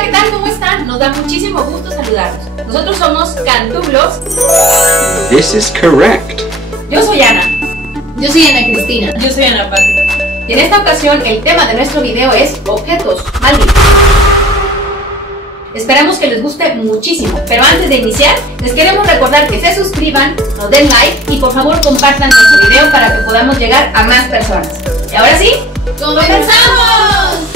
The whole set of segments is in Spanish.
Hola, ¿qué tal? ¿Cómo están? Nos da muchísimo gusto saludarlos. Nosotros somos Cantublos. This is correct. Yo soy Ana. Yo soy Ana Cristina. Yo soy Ana Pati. Y en esta ocasión el tema de nuestro video es objetos malditos. Esperamos que les guste muchísimo, pero antes de iniciar, les queremos recordar que se suscriban, nos den like y por favor compartan nuestro video para que podamos llegar a más personas. Y ahora sí, ¡comenzamos!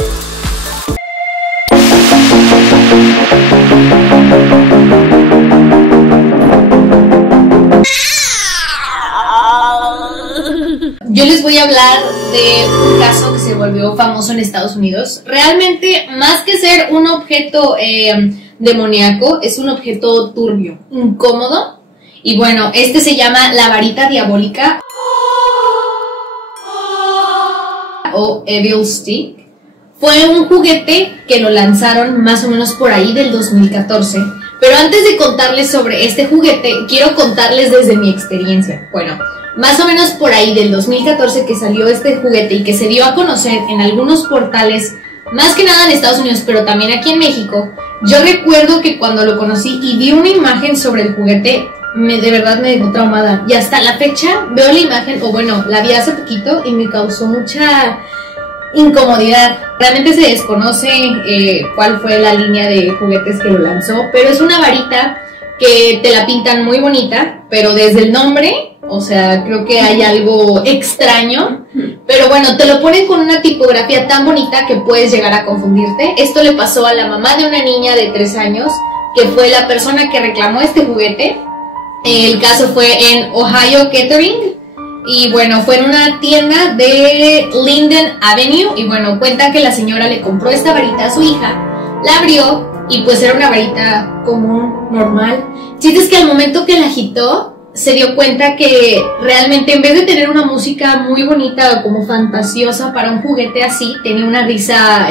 Yo les voy a hablar de un caso que se volvió famoso en Estados Unidos. Realmente, más que ser un objeto demoníaco, es un objeto turbio, incómodo. Y bueno, este se llama la varita diabólica o Evil Stick. Fue un juguete que lo lanzaron más o menos por ahí del 2014. Pero antes de contarles sobre este juguete, quiero contarles desde mi experiencia. Bueno, más o menos por ahí del 2014 que salió este juguete y que se dio a conocer en algunos portales, más que nada en Estados Unidos, pero también aquí en México. Yo recuerdo que cuando lo conocí y vi una imagen sobre el juguete, de verdad me dejó traumada. Y hasta la fecha veo la imagen, o bueno, la vi hace poquito y me causó mucha incomodidad. Realmente se desconoce cuál fue la línea de juguetes que lo lanzó, pero es una varita que te la pintan muy bonita, pero desde el nombre, o sea, creo que hay algo extraño. Pero bueno, te lo ponen con una tipografía tan bonita que puedes llegar a confundirte. Esto le pasó a la mamá de una niña de 3 años, que fue la persona que reclamó este juguete. El caso fue en Ohio, Kettering. Y bueno, fue en una tienda de Linden Avenue. Y bueno, cuenta que la señora le compró esta varita a su hija, la abrió y pues era una varita común, normal. Chiste es que al momento que la agitó, se dio cuenta que realmente en vez de tener una música muy bonita o como fantasiosa para un juguete así, tenía una risa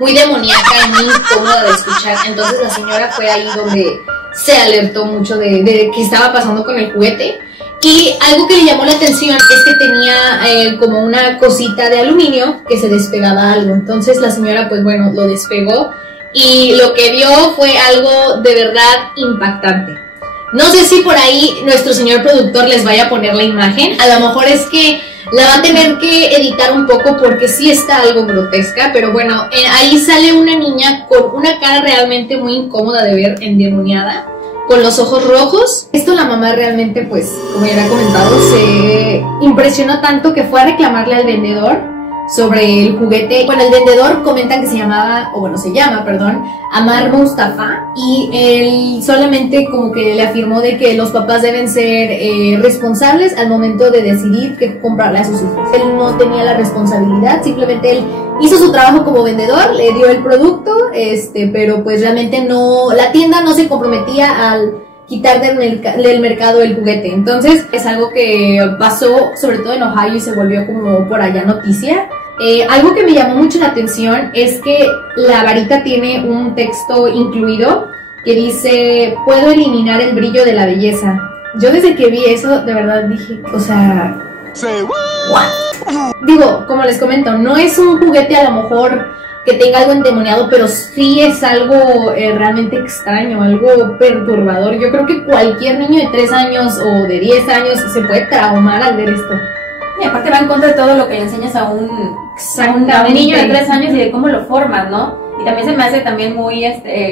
muy demoníaca y muy incómoda de escuchar. Entonces la señora fue ahí donde se alertó mucho de qué estaba pasando con el juguete. Y algo que le llamó la atención es que tenía como una cosita de aluminio que se despegaba algo. Entonces la señora pues bueno, lo despegó y lo que vio fue algo de verdad impactante. No sé si por ahí nuestro señor productor les vaya a poner la imagen. A lo mejor es que la va a tener que editar un poco porque sí está algo grotesca. Pero bueno, ahí sale una niña con una cara realmente muy incómoda de ver, endemoniada, con los ojos rojos. Esto la mamá realmente, pues, como ya había comentado, se impresionó tanto que fue a reclamarle al vendedor sobre el juguete. Bueno, el vendedor comentan que se llama, perdón, Amar Mustafa, y él solamente como que le afirmó de que los papás deben ser responsables al momento de decidir qué comprarle a sus hijos. Él no tenía la responsabilidad, simplemente él hizo su trabajo como vendedor, le dio el producto, pero pues realmente no, la tienda no se comprometía al quitar del mercado el juguete. Entonces es algo que pasó sobre todo en Ohio y se volvió como por allá noticia. Algo que me llamó mucho la atención es que la varita tiene un texto incluido que dice: puedo eliminar el brillo de la belleza. Yo desde que vi eso de verdad dije, o sea, ¿what? Digo, como les comento, no es un juguete a lo mejor que tenga algo endemoniado, pero sí es algo realmente extraño, algo perturbador. Yo creo que cualquier niño de 3 años o de 10 años se puede traumar al ver esto. Y aparte va en contra de todo lo que le enseñas a un niño de 3 años y de cómo lo formas, ¿no? Y también se me hace también muy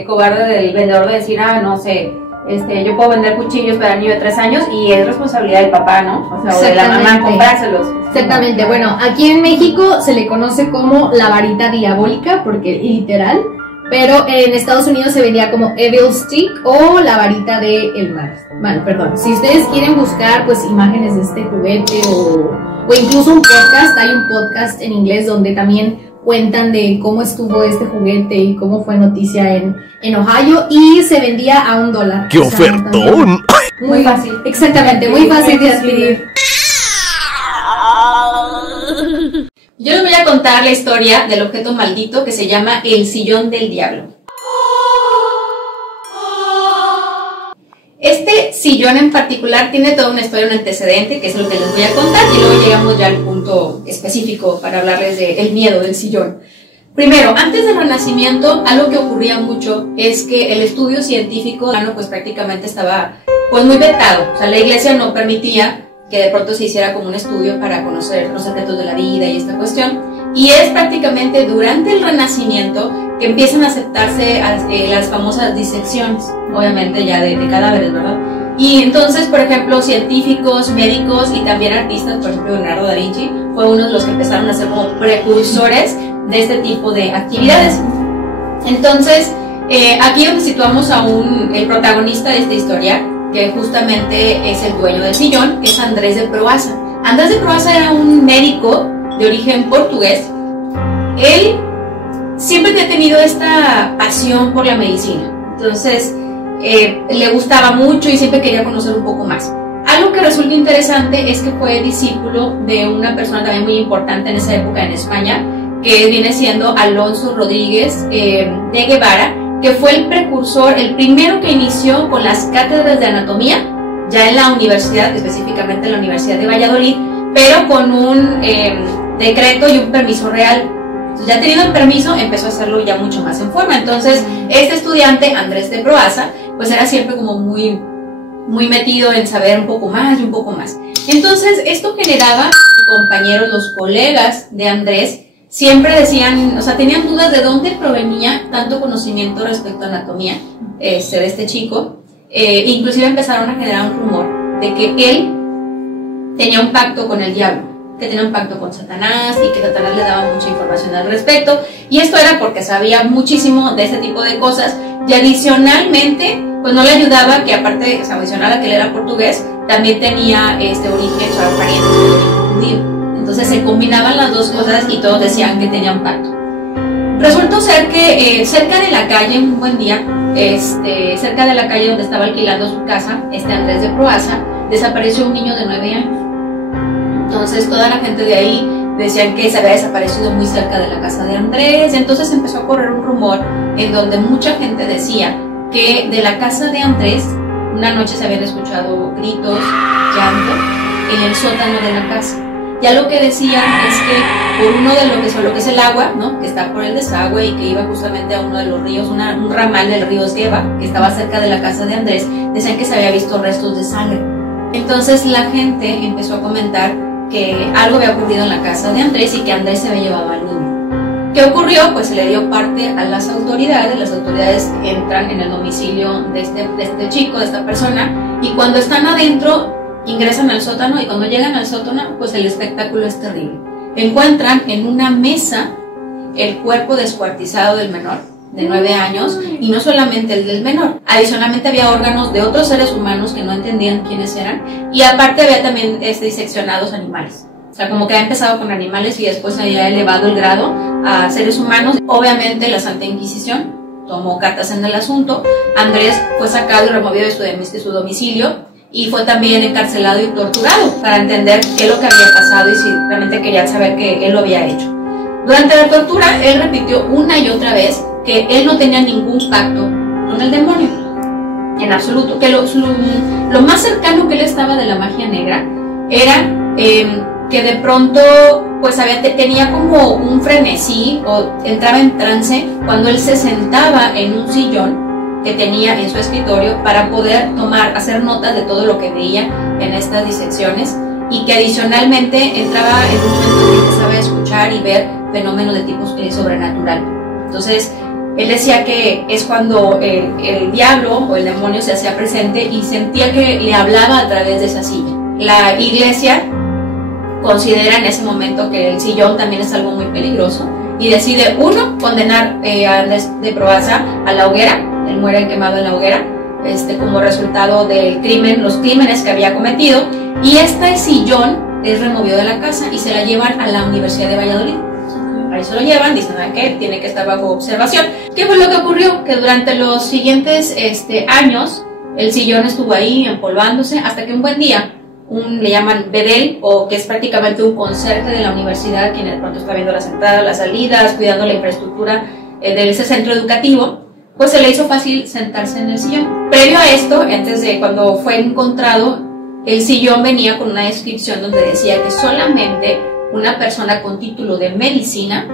cobarde del vendedor de decir, no sé, yo puedo vender cuchillos para el niño de 3 años y es responsabilidad del papá, ¿no? O sea, o de la mamá comprárselos. Exactamente. Bueno, aquí en México se le conoce como la varita diabólica, porque literal, pero en Estados Unidos se vendía como Evil Stick o la varita de el mal. Bueno, perdón. Si ustedes quieren buscar pues imágenes de este juguete o incluso un podcast, hay un podcast en inglés donde también cuentan de cómo estuvo este juguete y cómo fue noticia en Ohio, y se vendía a $1. ¡Qué ofertón! Muy fácil. Exactamente, muy fácil de adquirir. Yo les voy a contar la historia del objeto maldito que se llama el sillón del diablo. Este sillón en particular tiene toda una historia, un antecedente, que es lo que les voy a contar, y luego llegamos ya al punto específico para hablarles del miedo del sillón. Primero, antes del Renacimiento, algo que ocurría mucho es que el estudio científico, pues prácticamente estaba pues muy vetado. O sea, la Iglesia no permitía que de pronto se hiciera como un estudio para conocer los secretos de la vida y esta cuestión. Y es prácticamente durante el Renacimiento que empiezan a aceptarse las famosas disecciones, obviamente ya de cadáveres, ¿verdad? Y entonces, por ejemplo, científicos, médicos y también artistas, por ejemplo, Leonardo da Vinci, fue uno de los que empezaron a ser como precursores de este tipo de actividades. Entonces, aquí donde situamos a el protagonista de esta historia, que justamente es el dueño del sillón, que es Andrés de Proaza. Andrés de Proaza era un médico de origen portugués. Él siempre ha tenido esta pasión por la medicina. Entonces, le gustaba mucho y siempre quería conocer un poco más. Algo que resulta interesante es que fue discípulo de una persona también muy importante en esa época en España, que viene siendo Alonso Rodríguez de Guevara, que fue el precursor, el primero que inició con las cátedras de anatomía, ya en la universidad, específicamente en la Universidad de Valladolid, pero con un decreto y un permiso real. Entonces, ya teniendo el permiso, empezó a hacerlo ya mucho más en forma. Entonces, este estudiante, Andrés de Proaza, pues era siempre como muy metido en saber un poco más y un poco más. Entonces, esto generaba, compañeros, los colegas de Andrés, siempre decían, o sea, tenían dudas de dónde provenía tanto conocimiento respecto a anatomía de este chico. Inclusive empezaron a generar un rumor de que él tenía un pacto con el diablo, que tenía un pacto con Satanás y que Satanás le daba mucha información al respecto. Y esto era porque sabía muchísimo de este tipo de cosas y adicionalmente, pues no le ayudaba que aparte, o sea, adicional a que él era portugués, también tenía origen, o sea, parientes de origen judío. Entonces se combinaban las dos cosas y todos decían que tenían pacto. Resultó ser que cerca de la calle, un buen día, cerca de la calle donde estaba alquilando su casa, Andrés de Proaza, desapareció un niño de 9 años. Entonces toda la gente de ahí decían que se había desaparecido muy cerca de la casa de Andrés. Entonces empezó a correr un rumor en donde mucha gente decía que de la casa de Andrés una noche se habían escuchado gritos, llanto en el sótano de la casa. Ya lo que decían es que por uno de lo que es el agua, ¿no?, que está por el desagüe y que iba justamente a uno de los ríos, un ramal del río Esgueva, que estaba cerca de la casa de Andrés, decían que se había visto restos de sangre. Entonces la gente empezó a comentar que algo había ocurrido en la casa de Andrés y que Andrés se había llevado al niño. ¿Qué ocurrió? Pues se le dio parte a las autoridades entran en el domicilio de este chico, de esta persona, y cuando están adentro ingresan al sótano y cuando llegan al sótano, pues el espectáculo es terrible. Encuentran en una mesa el cuerpo descuartizado del menor, de 9 años, y no solamente el del menor. Adicionalmente había órganos de otros seres humanos que no entendían quiénes eran, y aparte había también diseccionados animales. O sea, como que había empezado con animales y después había elevado el grado a seres humanos. Obviamente la Santa Inquisición tomó cartas en el asunto. Andrés fue sacado y removido de su domicilio, y fue también encarcelado y torturado para entender qué es lo que había pasado y si realmente querían saber que él lo había hecho. Durante la tortura, él repitió una y otra vez que él no tenía ningún pacto con el demonio, en absoluto, que lo más cercano que él estaba de la magia negra era que de pronto pues tenía como un frenesí o entraba en trance cuando él se sentaba en un sillón que tenía en su escritorio para poder hacer notas de todo lo que veía en estas disecciones, y que adicionalmente entraba en un momento en que empezaba a escuchar y ver fenómenos de tipo sobrenatural. Entonces él decía que es cuando el diablo o el demonio se hacía presente y sentía que le hablaba a través de esa silla. La iglesia considera en ese momento que el sillón también es algo muy peligroso y decide, uno, condenar a Andrés de Proaza a la hoguera. Él muere quemado en la hoguera como resultado del crimen, los crímenes que había cometido, y este sillón es removido de la casa y se la llevan a la Universidad de Valladolid. Ahí se lo llevan, dicen que tiene que estar bajo observación. ¿Qué fue lo que ocurrió? Que durante los siguientes años el sillón estuvo ahí empolvándose hasta que un buen día le llaman bedel, o que es prácticamente un conserje de la universidad, quien de pronto está viendo las entradas, las salidas, cuidando la infraestructura de ese centro educativo, pues se le hizo fácil sentarse en el sillón. Previo a esto, antes de cuando fue encontrado, el sillón venía con una descripción donde decía que solamente una persona con título de medicina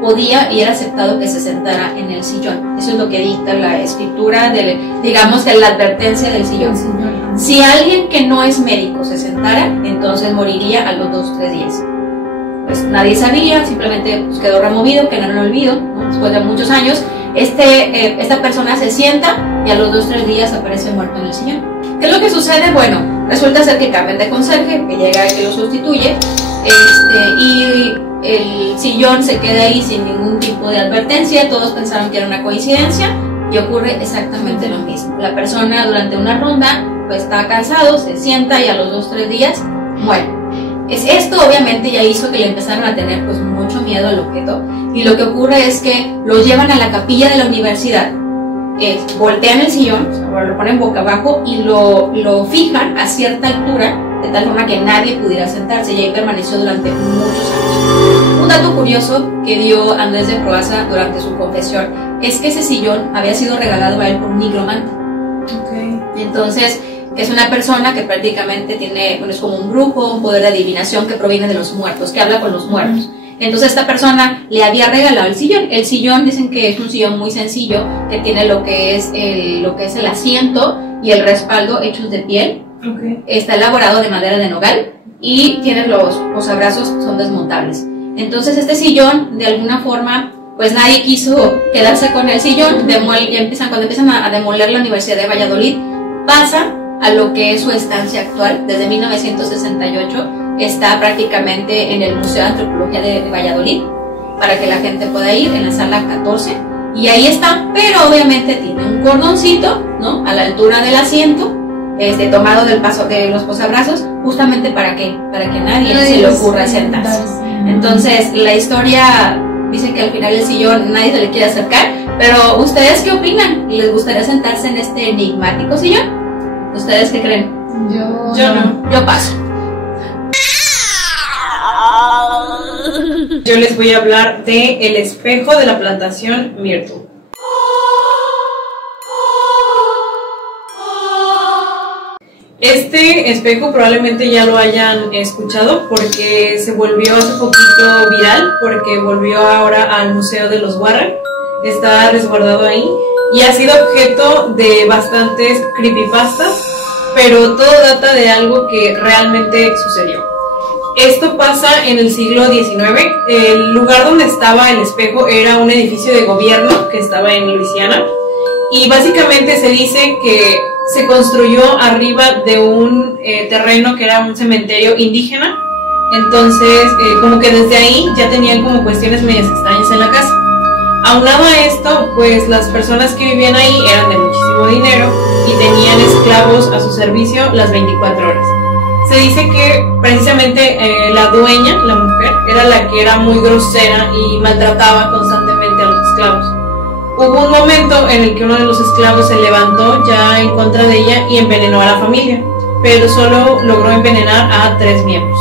podía y era aceptado que se sentara en el sillón. Eso es lo que dicta la escritura, digamos, de la advertencia del sillón. Si alguien que no es médico se sentara, entonces moriría a los 2-3 días. Pues nadie sabía, simplemente pues, quedó removido, quedó en el olvido, ¿no? Después de muchos años, esta persona se sienta y a los 2-3 días aparece muerto en el sillón. ¿Qué es lo que sucede? Bueno, resulta ser que cambian de conserje, que llega y que lo sustituye, y el sillón se queda ahí sin ningún tipo de advertencia. Todos pensaron que era una coincidencia y ocurre exactamente lo mismo. La persona durante una ronda pues está cansado, se sienta y a los 2-3 días muere. Esto obviamente ya hizo que le empezaran a tener pues mucho miedo al objeto, y lo que ocurre es que lo llevan a la capilla de la universidad, voltean el sillón, o sea, lo ponen boca abajo y lo fijan a cierta altura de tal forma que nadie pudiera sentarse, y ahí permaneció durante muchos años. Un dato curioso que dio Andrés de Proaza durante su confesión es que ese sillón había sido regalado a él por un nigromante. Entonces, que es una persona que prácticamente tiene, bueno, es como un brujo, un poder de adivinación que proviene de los muertos, que habla con los muertos. Entonces esta persona le había regalado el sillón. El sillón dicen que es un sillón muy sencillo, que tiene lo que es el asiento y el respaldo hechos de piel. Está elaborado de madera de nogal y tiene los posabrazos, son desmontables. Entonces este sillón, de alguna forma, pues nadie quiso quedarse con el sillón. Cuando empiezan a demoler la Universidad de Valladolid, pasa a lo que es su estancia actual. Desde 1968 está prácticamente en el Museo de Antropología de Valladolid, para que la gente pueda ir, en la sala 14, y ahí está, pero obviamente tiene un cordoncito, ¿no?, a la altura del asiento, tomado de los posabrazos, justamente para que nadie se le ocurra sentarse. Entonces la historia dice que al final el sillón nadie se le quiere acercar, pero ¿ustedes qué opinan? ¿Les gustaría sentarse en este enigmático sillón? ¿Ustedes qué creen? Yo no. Yo paso. Yo les voy a hablar de el espejo de la plantación Myrtle. Este espejo probablemente ya lo hayan escuchado porque se volvió hace poquito viral, porque volvió ahora al Museo de los Warren, está resguardado ahí y ha sido objeto de bastantes creepypastas, pero todo data de algo que realmente sucedió. Esto pasa en el siglo XIX. El lugar donde estaba el espejo era un edificio de gobierno que estaba en Luisiana, y básicamente se dice que se construyó arriba de un terreno que era un cementerio indígena. Entonces como que desde ahí ya tenían como cuestiones medias extrañas en la casa. Aunado a esto, pues las personas que vivían ahí eran de muchísimo dinero y tenían esclavos a su servicio las 24 horas. Se dice que precisamente la dueña, la mujer, era la que era muy grosera y maltrataba constantemente a los esclavos. Hubo un momento en el que uno de los esclavos se levantó ya en contra de ella y envenenó a la familia, pero solo logró envenenar a 3 miembros,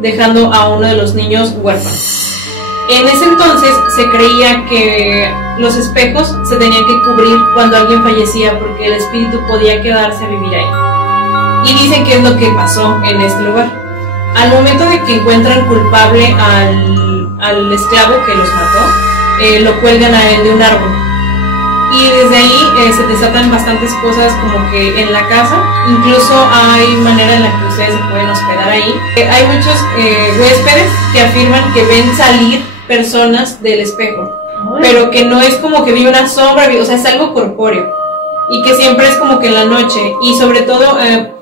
dejando a uno de los niños huérfanos. En ese entonces se creía que los espejos se tenían que cubrir cuando alguien fallecía porque el espíritu podía quedarse a vivir ahí. Y dicen qué es lo que pasó en este lugar. Al momento de que encuentran culpable al esclavo que los mató, lo cuelgan a él de un árbol. Y desde ahí se desatan bastantes cosas como que en la casa. Incluso hay manera en la que ustedes se pueden hospedar ahí. Hay muchos huéspedes que afirman que ven salir personas del espejo, pero que no es como que vi una sombra, o sea, es algo corpóreo, y que siempre es como que en la noche, y sobre todo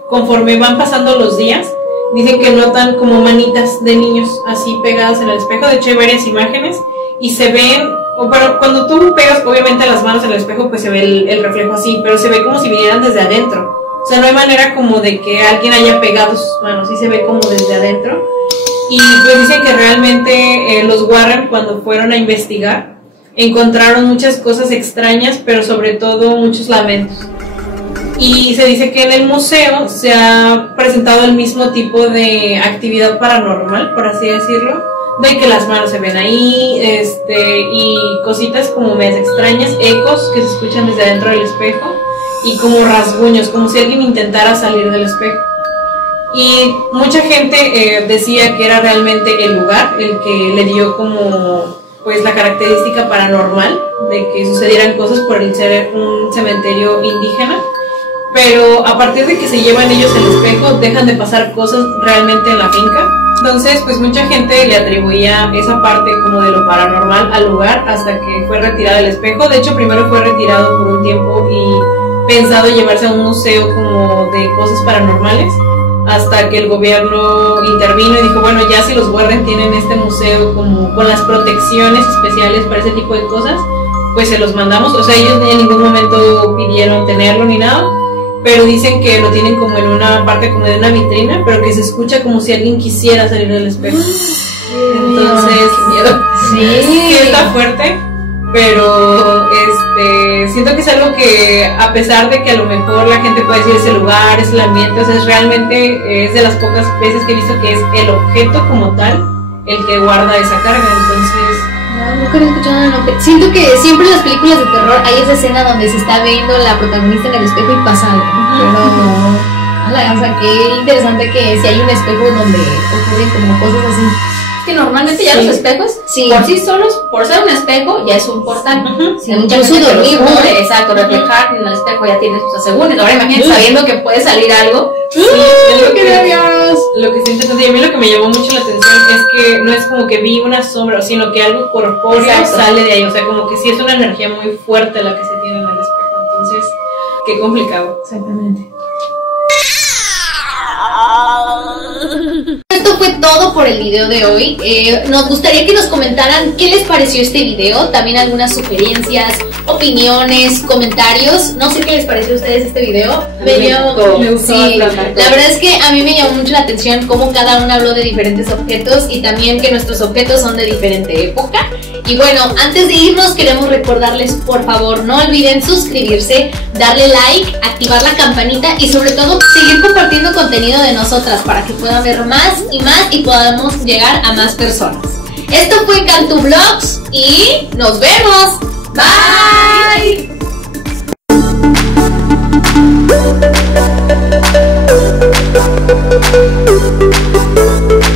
conforme van pasando los días, dicen que notan como manitas de niños así pegadas en el espejo. De hecho hay varias imágenes y se ven, pero cuando tú pegas obviamente las manos en el espejo pues se ve el reflejo así, pero se ve como si vinieran desde adentro. O sea, no hay manera como de que alguien haya pegado sus manos, sí se ve como desde adentro. Y pues dicen que realmente los Warren, cuando fueron a investigar, encontraron muchas cosas extrañas, pero sobre todo muchos lamentos. Y se dice que en el museo se ha presentado el mismo tipo de actividad paranormal, por así decirlo, de que las manos se ven ahí, y cositas como medias extrañas, ecos que se escuchan desde adentro del espejo, y como rasguños, como si alguien intentara salir del espejo. Y mucha gente decía que era realmente el lugar el que le dio como pues la característica paranormal de que sucedieran cosas por el ser un cementerio indígena. Pero a partir de que se llevan ellos el espejo, dejan de pasar cosas realmente en la finca. Entonces, pues mucha gente le atribuía esa parte como de lo paranormal al lugar hasta que fue retirado el espejo. De hecho, primero fue retirado por un tiempo y pensado llevarse a un museo como de cosas paranormales, hasta que el gobierno intervino y dijo, bueno, ya si los Warren tienen este museo como con las protecciones especiales para ese tipo de cosas, pues se los mandamos. O sea, ellos en ningún momento pidieron tenerlo ni nada, pero dicen que lo tienen como en una parte como de una vitrina, pero que se escucha como si alguien quisiera salir del espejo. Entonces, miedo. Sí, está fuerte, pero siento que es algo que, a pesar de que a lo mejor la gente puede decir ese lugar, es el ambiente, o sea, realmente es de las pocas veces que he visto que es el objeto como tal el que guarda esa carga. Entonces, nunca he escuchado el nombre. Siento que siempre en las películas de terror hay esa escena donde se está viendo la protagonista en el espejo y pasa algo. Pero, o sea, qué interesante que si hay un espejo donde ocurren como cosas así. Que normalmente ya los espejos, por sí solos, por ser un espejo, ya es un portal. Incluso dormir, ¿no? Exacto, reflejar en el espejo ya tienes tus asegúnes. Ahora imagínate sabiendo que puede salir algo. Lo que siento, entonces, y a mí lo que me llamó mucho la atención es que no es como que vi una sombra, sino que algo corpóreo sale de ahí. O sea, como que sí es una energía muy fuerte la que se tiene en el espejo. Entonces, qué complicado. Exactamente. Esto fue todo por el video de hoy. Nos gustaría que nos comentaran qué les pareció este video, también algunas sugerencias, opiniones, comentarios. No sé qué les pareció a ustedes este video. Me gustó. Sí, la verdad es que a mí me llamó mucho la atención cómo cada uno habló de diferentes objetos y también que nuestros objetos son de diferente época. Y bueno, antes de irnos queremos recordarles, por favor, no olviden suscribirse, darle like, activar la campanita y sobre todo seguir compartiendo contenido de nosotras para que puedan ver más y más y podamos llegar a más personas. Esto fue Cantu Vlogs y nos vemos. Bye.